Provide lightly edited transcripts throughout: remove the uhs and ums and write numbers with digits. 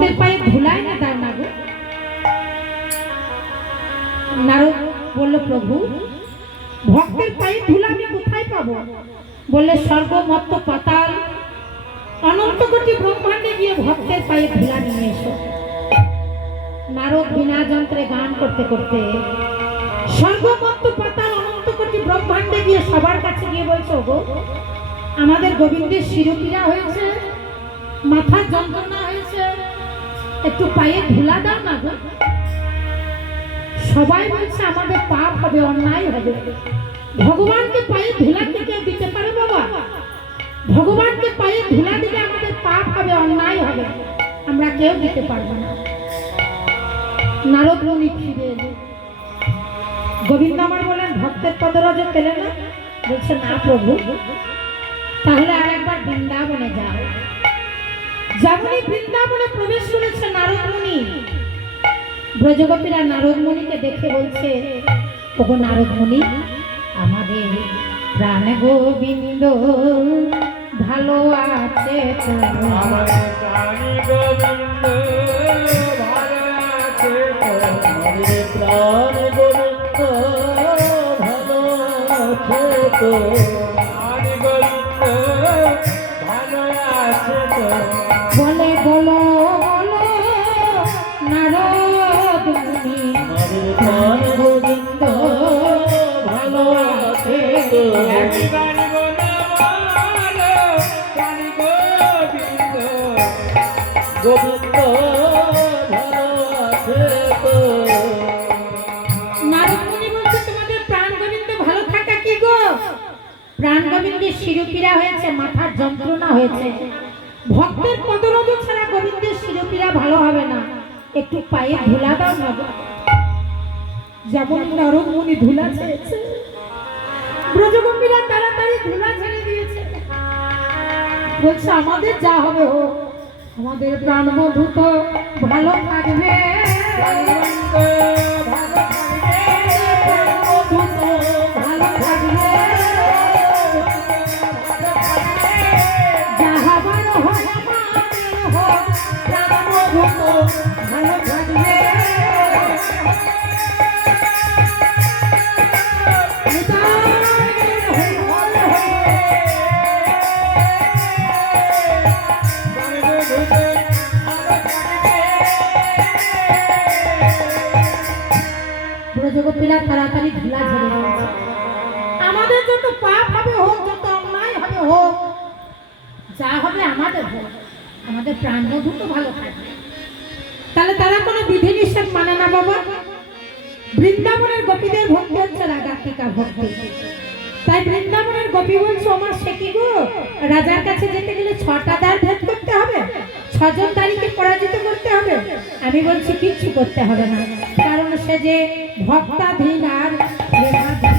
ভক্তের পায়ে ধুলাই না দাও না গো। নারদ বলল প্রভু ভক্তের পায়ে ধুলা আমি কোথায় পাবো? বললে স্বর্গ মর্ত পাতাল অনন্ত কোটি ব্রহ্মাণ্ডে গিয়ে ভক্তের পায়ে ধুলা নিয়ে এসো। নারদ বিনা যন্ত্রে গান করতে করতে স্বর্গ মর্ত পাতাল অনন্ত কোটি ব্রহ্মাণ্ডে গিয়ে সবার কাছে গিয়ে বলছো গো আমাদের গোবিন্দের শিরোপীড়া হয়েছে, মাথার যন্ত্রণা হয়েছে, একটু পায়ে ধুলা দাও না গো। সবাই বলছে আমাদের পাপ হবে, অন্যায় হবে। ভগবানকে পায়ে ধুলা থেকে দিতে পারে বাবা? ভগবানকে পায়ে ধুলা দিলে আমাদের পাপ হবে, অন্যায় হবে, আমরা কেউ দিতে পারবো না। নারদ মুনি ফিরে এলো। গোবিন্দ আমার বলেন ভক্তের পদরজ পেলে না? বলছে না প্রভু। তাহলে আর একবার বৃন্দাবনে যাও। যেমনই বৃন্দাবনে প্রবেশ করেছে নারদ মুনি, ব্রজগোপীরা নারদ মুনিকে দেখে বলছে ওগো নারদ মুনি আমাদের প্রাণ গোবিন্দ ভালো আছে তো? আমাদের প্রাণ গোবিন্দ ভালো আছে তো? আমাদের প্রাণ গোবিন্দ ভালো আছে তো? প্রাণ গোবিন্দ ভালো আছে তো? বলে বলো বলো নারদ মুনি আমাদের প্রাণ গোবিন্দ ভালো আছে তো? প্রাণ গোবিন্দ ভালো আছে তো? নারদ মুনি বলছে তোমাদের প্রাণ গোবিন্দ ভালো থাকা কি গো? প্রাণ গোবিন্দের শিরোপীড়া হয়েছে, মাথার যন্ত্রণা হয়েছে। ভক্তের পদরজ ছাড়া গোবিন্দের শিরোপীড়া ভালো হবে না, একটু পায়ে ধুলা দাও না গো। যেমন নারদ মুনি ধুলা ছেড়েছে, ব্রজগোপীরা তাড়াতাড়ি ধুলা ছেড়ে দিয়েছে। বলছে আমাদের যা হবে হোক, আমাদের প্রাণ বন্ধু তো ভালো থাকবে, ভালো থাকবে, যা হবার হোক প্রাণ বন্ধু তো ভালো থাকবে। ব্রজগোপীরা তাড়াতাড়ি ধুলা ঝেড়ে দিয়েছে। আমাদের যত পাপ হবে হোক, যত অন্যায় হবে হোক, যা হবে আমাদের হোক, আমাদের প্রাণ বন্ধু তো ভালো থাকবে। তাহলে তারা কোনো বিধি নিষেধ মানে না বাবা। বৃন্দাবনের গোপীদের ভক্তি হচ্ছে রাগাত্মিকা ভক্তি। তাই বৃন্দাবনের গোপী বলছে আমার সে কি গো, রাজার কাছে যেতে গেলে 6টা দ্বার ভেদ করতে হবে, 6 জন দাঁড়িকে পরাজিত করতে হবে? আমি বলছি কিচ্ছু করতে হবে না, কারণ সে যে ভক্তাধীন আর প্রেমাধীন।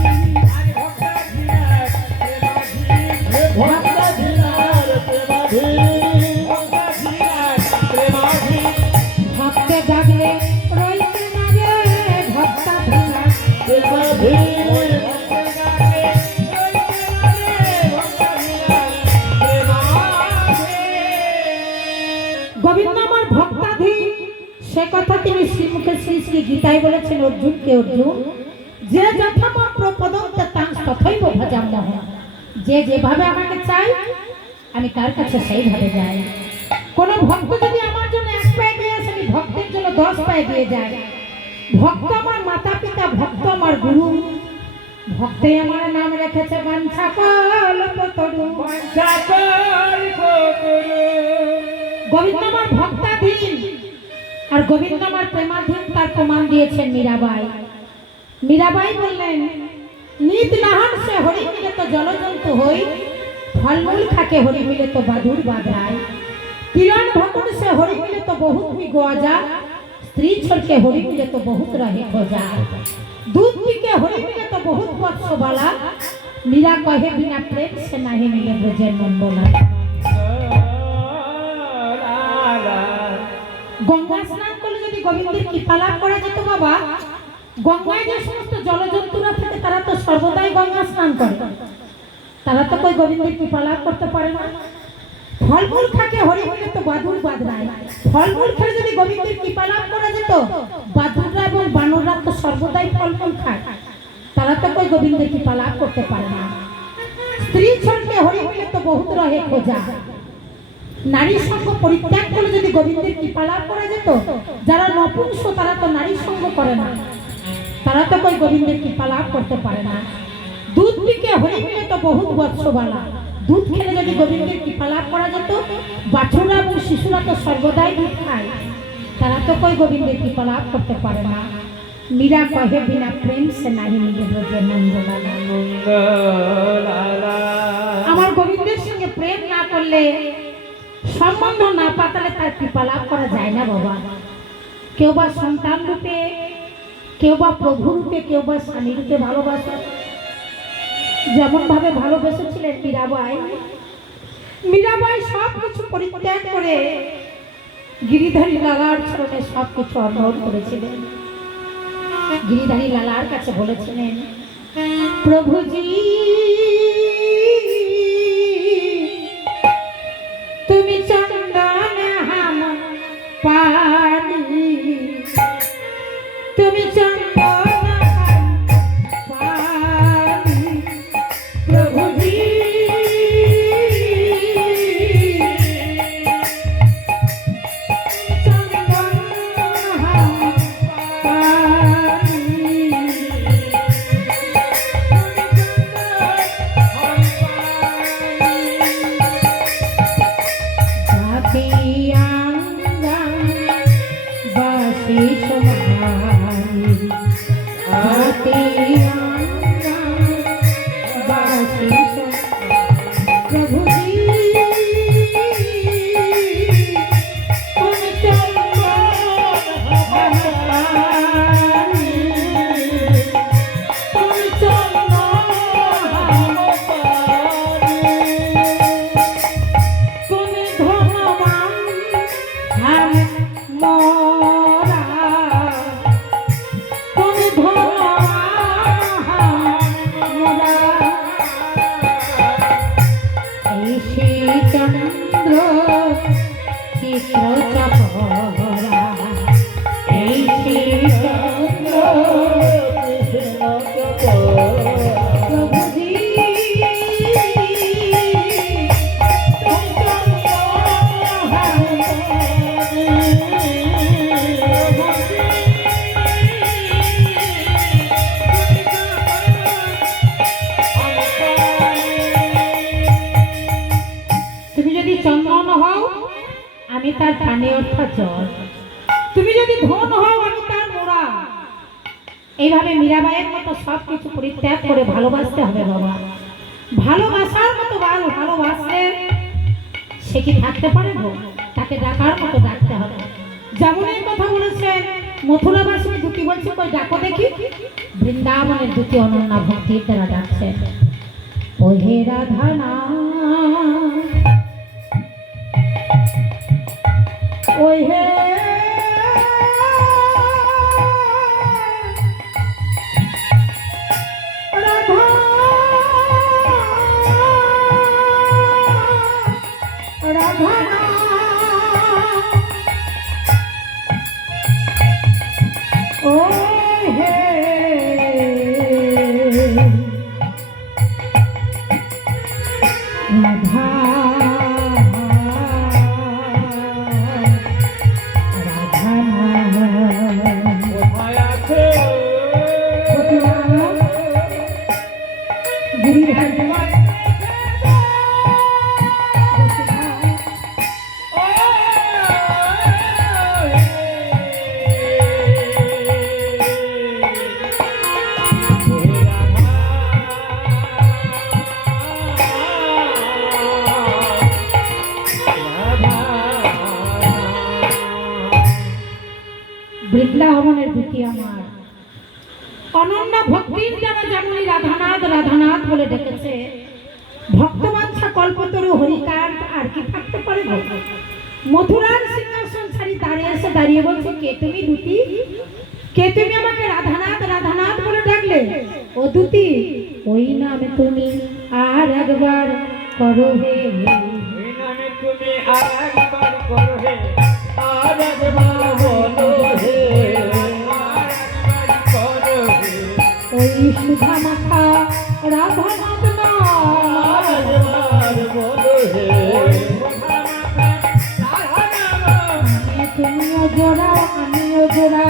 ভক্তে ডাকলে রইতে না রে ভক্তাধীন আর প্রেমাধীন। গোবিন্দ আমার ভক্তাধীন, সে কথা তিনি শ্রীমুখে শ্রী শ্রী গীতায় বলেছেন অর্জুনকে, অর্জুন যে যথামাত্র পদন্তে তাং তথৈব ভজাম্যহ, যে যেভাবে আমাকে চাই আমি তার কাছে সেইভাবে যাই। কোন ভক্ত যদি আমার জন্য 1 পায়ে দিয়ে আসে, আমি ভক্তের জন্য 10 পায়ে দিয়ে যাই। ভক্ত আমার মাতা পিতা, ভক্ত আমার গুরু, ভক্তে আমার নাম রেখেছে বাঞ্ছা কল্পতরু। গোবিন্দ আমার ভক্তাধীন আর গোবিন্দ আমার প্রেমাধীন, তার প্রমাণ দিয়েছেন মীরাবাই। মীরাবাই বললেন নিত নাহন সে হরি মিলে তো জলজন্তু হই, ফলমূল খাকে হরি মিলে তো বাদুর বাঁধায়, কিরণ ভকুন সে হরি মিলে তো বহুত भी गोजा, स्त्री छोड़ के हरि मिले तो बहुत रहे खोजा, दूध पी के हरि मिले तो बहुत वत्स वाला, मीरा कहे बिना प्रेम से नहीं मिले ब्रजेर मंडला। गंगा स्नान करले যদি গোবিন্দের কৃপা লাভ করা যেত বাবা, গঙ্গায় যে সমস্ত জলজন্তুরা থাকে তারা তো সর্বদাই গঙ্গা স্নান করে, তারা তো কই গোবিন্দের কৃপা লাভ করতে পারে না। ফলমূল থাকে হরি বলে তো বাদুর বাদ নাই। ফলমূল খেলে যদি গোবিন্দের কৃপা লাভ করা যেত, বাদুররা এবং বানররা তো সর্বদাই ফলমূল খায়, তারা তো কই গোবিন্দের কৃপা লাভ করতে পারে না। স্ত্রী ছড়কে হরি বলে তো বহুত রহে খোঁজা। নারীর সঙ্গ পরিত্যাগ করে যদি গোবিন্দের কৃপা লাভ করা যেত, যারা নপুংস তারা তো নারীর সঙ্গ করে না, তারা তো কই গোবিন্দের কৃপা লাভ করতে পারে না। দুধ পিকে হরি মিলে তো বহুত বৎসবালা। দুধ খেলে যদি গোবিন্দের কৃপা লাভ করা যেত, বাছুরা এবং শিশুরা তো সর্বদাই দুধ খায়, তারা তো কই গোবিন্দের কৃপা লাভ করতে পারে না। মীরা কহে বিনা প্রেম সে নাহি মিলে ব্রজে নন্দলালা। আমার গোবিন্দের সঙ্গে প্রেম না করলে, সম্বন্ধ না পাতালে তার কৃপা লাভ করা যায় না বাবা। কেউ বা সন্তান রূপে, কেউ বা প্রভু রূপে, কেউ বা স্বামী রূপে ভালোবাসে। যেমন ভাবে ভালোবেসেছিলেন মীরাবাই, মীরাবাই সব কিছু পরিত্যাগ করে গিরিধারী লালার চরণে সব কিছু অর্পণ করেছিলেন। গিরিধারী লালার কাছে বলেছিলেন, প্রভুজি তুমি চন্দন হাম পানি, তুমি চন্দন হাম পানি, প্রভুজি চন্দন হাম পানি, আমি তার কানে ওঠা জল, তুমি যদি ধন হও আমি তার মোড়া। এইভাবে মীরাবাইয়ের মতো সব কিছু পরিত্যাগ করে ভালোবাসতে হবে বাবা। ভালোবাসার মতো ভালোবাসলে সে কি থাকতে পারে গো? তাকে ডাকার মতো ডাকতে হবে। যেমন এই কথা বলেছেন মথুরাবাসী দুটি বলছে, কই ডাকো দেখি। বৃন্দাবনের দুটি অনন্যা ভক্তির দ্বারা ডাকছে, ওহে রাধা না, ওহে রাধা, রাধা ওহে রাধা, বৃন্দাবনের দুটি আমার অনন্য ভক্তির দ্বারা যেমন রাধানাথ রাধানাথ বলে ডেকেছে, ভক্তবাঞ্ছা কল্পতরু হরিকার আর কি থাকতে পারে? মথুরার সিংহাসন ছাড়ি দাঁড়িয়ে বলছে, কে তুমি দুটি? কে তুমি আমাকে রাধানাথ রাধানাথ বলে ডাকলে? ও দুটি, ওই নামে তুমি আর একবার করো হে, ওই নামে তুমি আরেকবার করো হে আর একবার বলো হে আরেকবার করো হে ওই সুধা মাখা রাধা নাম আর একবার বলো হে তুমিও জোড়া আমিও জোড়া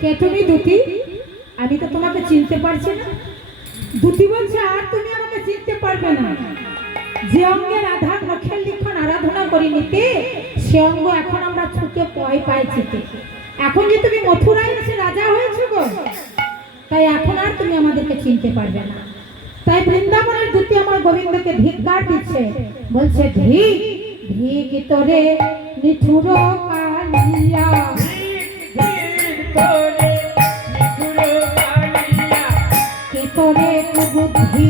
কে তুমি দুটি? আমি তো তোমাকে চিনতে পারছি না। দুটি বলছে আর তুমি আমাকে চিনতে পারবে না। যে অঙ্গে রাধার মুখের লিখন আরাধনা করি নিতে, সে অঙ্গ এখন আমরা ছুটে ভয় পাইছিতে। এখন যে তুমি মথুরায় এসে রাজা হয়েছো গো, তাই এখন আর তুমি আমাদেরকে চিনতে পারবে না। তাই বৃন্দাবনের দুটি আমার গোবিন্দকে ধিক্কার দিচ্ছে, বলছে ধিক ধিক তোরে নিঠুর কালিয়া, কে তোরে বুদ্ধি